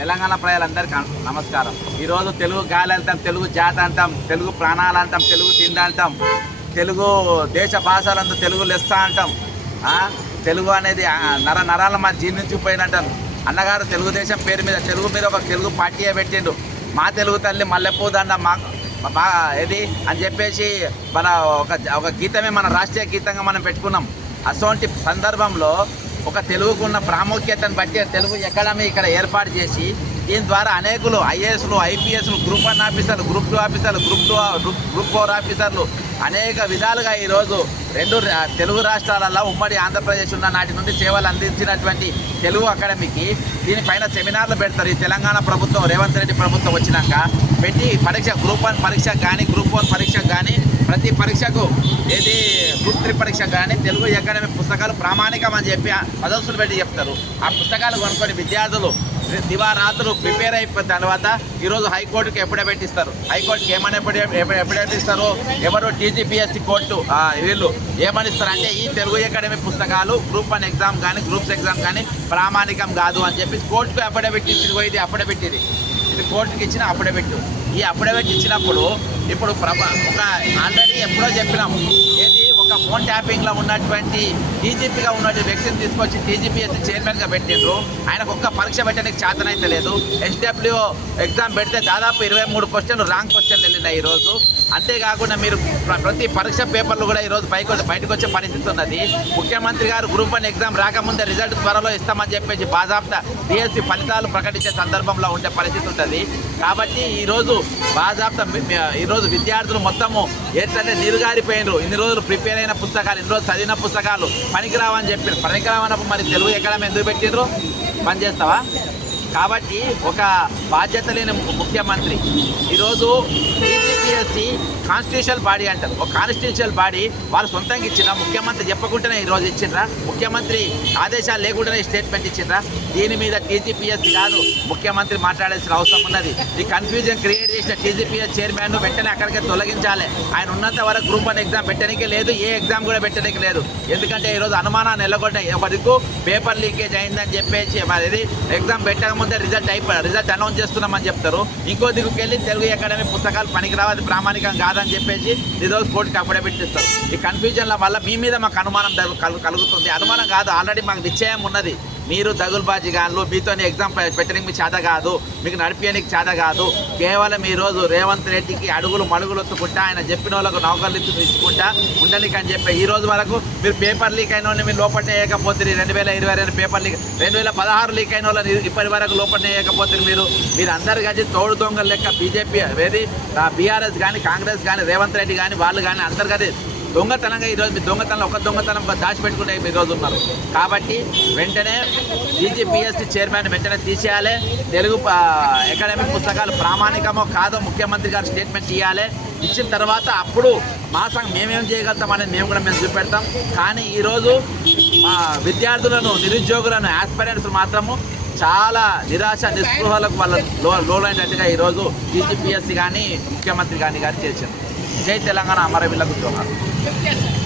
తెలంగాణ ప్రజలందరికీ నమస్కారం. ఈరోజు తెలుగు గాలి అంటాం తెలుగు జాత అంటాం తెలుగు ప్రాణాలు అంటాం తెలుగు తిండి అంటాం తెలుగు దేశ భాషలంతా తెలుగు లెస్స అంటాం. తెలుగు అనేది నర నరాల మా జీర్ణించిపోయినట్టు అన్నగారు తెలుగుదేశం పేరు మీద తెలుగు మీద ఒక తెలుగు పార్టీయే పెట్టిండు. మా తెలుగు తల్లి మల్లెపూ దండ మా మా ఏది? అని చెప్పేసి మన ఒక ఒక గీతమే మన రాష్ట్రీయ గీతంగా మనం పెట్టుకున్నాం. అటువంటి సందర్భంలో ఒక తెలుగుకున్న ప్రాముఖ్యతను బట్టి తెలుగు అకాడమీ ఇక్కడ ఏర్పాటు చేసి దీని ద్వారా అనేకులు ఐఏఎస్లు ఐపీఎస్లు గ్రూప్ వన్ ఆఫీసర్లు గ్రూప్ టూ ఆఫీసర్లు గ్రూప్ టూ గ్రూప్ ఫోర్ ఆఫీసర్లు అనేక విధాలుగా ఈరోజు రెండు తెలుగు రాష్ట్రాలలో ఉమ్మడి ఆంధ్రప్రదేశ్ ఉన్న నాటి నుండి సేవలు అందించినటువంటి తెలుగు అకాడమీకి దీనిపైన సెమినార్లు పెడతారు. ఈ తెలంగాణ ప్రభుత్వం రేవంత్ రెడ్డి ప్రభుత్వం వచ్చినాక పెట్టి పరీక్ష గ్రూప్ వన్ పరీక్ష కానీ గ్రూప్ వన్ పరీక్ష కానీ ప్రతి పరీక్షకు ఏది గ్రూప్ త్రీ పరీక్ష కానీ తెలుగు అకాడమీ పుస్తకాలు ప్రామాణికం అని చెప్పి సదస్సులు పెట్టి చెప్తారు. ఆ పుస్తకాలు కొనుక్కొని విద్యార్థులు దివారాత్రులు ప్రిపేర్ అయిపోయిన తర్వాత ఈరోజు హైకోర్టుకి ఎప్పుడే పెట్టిస్తారు హైకోర్టుకి ఏమని ఎప్పుడు ఎప్పుడు పెట్టిస్తారు ఎవరు టీజీపీఎస్సీ కోర్టు వీళ్ళు ఏమనిస్తారు అంటే ఈ తెలుగు అకాడమీ పుస్తకాలు గ్రూప్ వన్ ఎగ్జామ్ కానీ గ్రూప్స్ ఎగ్జామ్ కానీ ప్రామాణికం కాదు అని చెప్పి కోర్టుకు అఫిడవిట్ ఇచ్చి ఇది అఫిడవిట్ ఇది. ఇది కోర్టుకి ఇచ్చిన అఫిడవిట్ ఈ అఫిడవిట్ ఇచ్చినప్పుడు ఇప్పుడు ప్రభ ఒక ఆల్రెడీ ఎప్పుడో చెప్పినాము. ఏది? ఫోన్ ట్యాపింగ్లో ఉన్నటువంటి డీజీపీగా ఉన్నటువంటి వ్యక్తిని తీసుకొచ్చి టీజీపీఎస్సీ చైర్మన్గా పెట్టిండ్రు. ఆయనకు ఒక్క పరీక్ష పెట్టడానికి చేతనైతే లేదు. ఎస్డబ్ల్యూ ఎగ్జామ్ పెడితే దాదాపు ఇరవై మూడు క్వశ్చన్లు రాంగ్ క్వశ్చన్లు వెళ్ళినాయి ఈరోజు అంతేకాకుండా మీరు ప్ర- ప్రతి పరీక్ష పేపర్లు కూడా ఈరోజు పైకి బయటకు వచ్చే పరిస్థితి ఉన్నది. ముఖ్యమంత్రి గారు గ్రూప్ వన్ ఎగ్జామ్ రాకముందే రిజల్ట్ త్వరలో ఇస్తామని చెప్పేసి బాజాప్తా డిఎస్సి ఫలితాలు ప్రకటించే సందర్భంలో ఉండే పరిస్థితి ఉంటుంది. కాబట్టి ఈరోజు బాజాప్తా ఈరోజు విద్యార్థులు మొత్తము ఏంటంటే నీరుగారిపోయినారు ఇన్ని రోజులు ప్రిపేర్ అయిన పుస్తకాలు ఇన్ని రోజులు చదివిన పుస్తకాలు పనికిరావని చెప్పారు. పనికిరావన్నప్పుడు మరి తెలుగు ఎక్కడ ఎందుకు పెట్టిండ్రు? పని చేస్తావా? కాబట్టి ఒక బాధ్యత లేని ముఖ్యమంత్రి. ఈరోజు టీజీపీఎస్సీ కాన్స్టిట్యూషనల్ బాడీ అంటారు. ఒక కాన్స్టిట్యూషనల్ బాడీ వాళ్ళు సొంతంగా ఇచ్చిండ్రా? ముఖ్యమంత్రి చెప్పకుండానే ఈరోజు ఇచ్చిండ్రా? ముఖ్యమంత్రి ఆదేశాలు లేకుండానే స్టేట్మెంట్ ఇచ్చిండ్రా? దీని మీద టీజీపీఎస్సీ కాదు ముఖ్యమంత్రి మాట్లాడాల్సిన అవసరం ఉన్నది. ఈ కన్ఫ్యూజన్ క్రియేట్ చేసిన టీజీపీఎస్ చైర్మన్ వెంటనే అక్కడికి తొలగించాలి. ఆయన ఉన్నంత వరకు గ్రూప్ వన్ ఎగ్జామ్ పెట్టడానికి లేదు ఏ ఎగ్జామ్ కూడా పెట్టడానికి లేదు. ఎందుకంటే ఈరోజు అనుమానాన్ని నెలకొంటాయి. ఒక పేపర్ లీకేజ్ అయిందని చెప్పేసి మరి ఎగ్జామ్ పెట్టక ముందే రిజల్ట్ అయిపోయారు రిజల్ట్ అనౌన్స్ చేస్తున్నామని చెప్తారు. ఇంకో దిగుకెళ్ళి వెళ్ళి తెలుగు అకాడమీ పుస్తకాలు పనికిరావు అది ప్రామాణికం కాదని చెప్పేసి ఈరోజు కోర్టుకి అప్పుడే పెట్టిస్తారు. ఈ కన్ఫ్యూజన్ల వల్ల మీ మీద మాకు అనుమానం కలుగుతుంది. అనుమానం కాదు ఆల్రెడీ మాకు నిశ్చయం ఉన్నది. మీరు దగులుబాజీ గాన్లు మీతో ఎగ్జామ్ పెట్టడానికి మీకు చేత కాదు మీకు నడిపించడానికి చేత కాదు. కేవలం ఈరోజు రేవంత్ రెడ్డికి అడుగులు మడుగులు ఒత్తుకుంటా ఆయన చెప్పిన వాళ్ళకు నౌకర్లు ఇచ్చి ఇచ్చుకుంటా ఉండడానికి అని చెప్పి ఈ రోజు వరకు మీరు పేపర్ లీక్ అయిన వాళ్ళని మీరు లోపలనే వేయకపోతుంది రెండు వేల ఇరవై రెండు పేపర్ లీక్ రెండు వేల పదహారు లీక్ అయిన వాళ్ళని ఇప్పటి వరకు లోపలనే వేయకపోతే మీరు మీరు అందరు కలిసి తోడు దొంగలు లెక్క బీజేపీ ఏది బీఆర్ఎస్ కానీ కాంగ్రెస్ కానీ రేవంత్ రెడ్డి కానీ వాళ్ళు కానీ అందరు కలిసి దొంగతనంగా ఈరోజు మీ దొంగతనం ఒక దొంగతనం దాచిపెట్టుకుంటే దాచిపెట్టుకునే మీ రోజు ఉన్నారు. కాబట్టి వెంటనే డీజీపీఎస్సీ చైర్మన్ వెంటనే తీసేయాలి. తెలుగు అకాడమిక్ పుస్తకాలు ప్రామాణికమో కాదో ముఖ్యమంత్రి గారు స్టేట్మెంట్ ఇవ్వాలి ఇచ్చిన తర్వాత అప్పుడు మా సంఘం మేమేం చేయగలుగుతామనేది మేము కూడా మేము చూపెడతాం. కానీ ఈరోజు మా విద్యార్థులను నిరుద్యోగులను ఆస్పిరెంట్స్ మాత్రము చాలా నిరాశ నిస్పృహలకు వాళ్ళ లో లోనైనట్టుగా ఈరోజు డీజీపీఎస్సీ కానీ ముఖ్యమంత్రి కానీ కానీ చేశారు जय तेलंगाना हमारे भी लगू त्योहार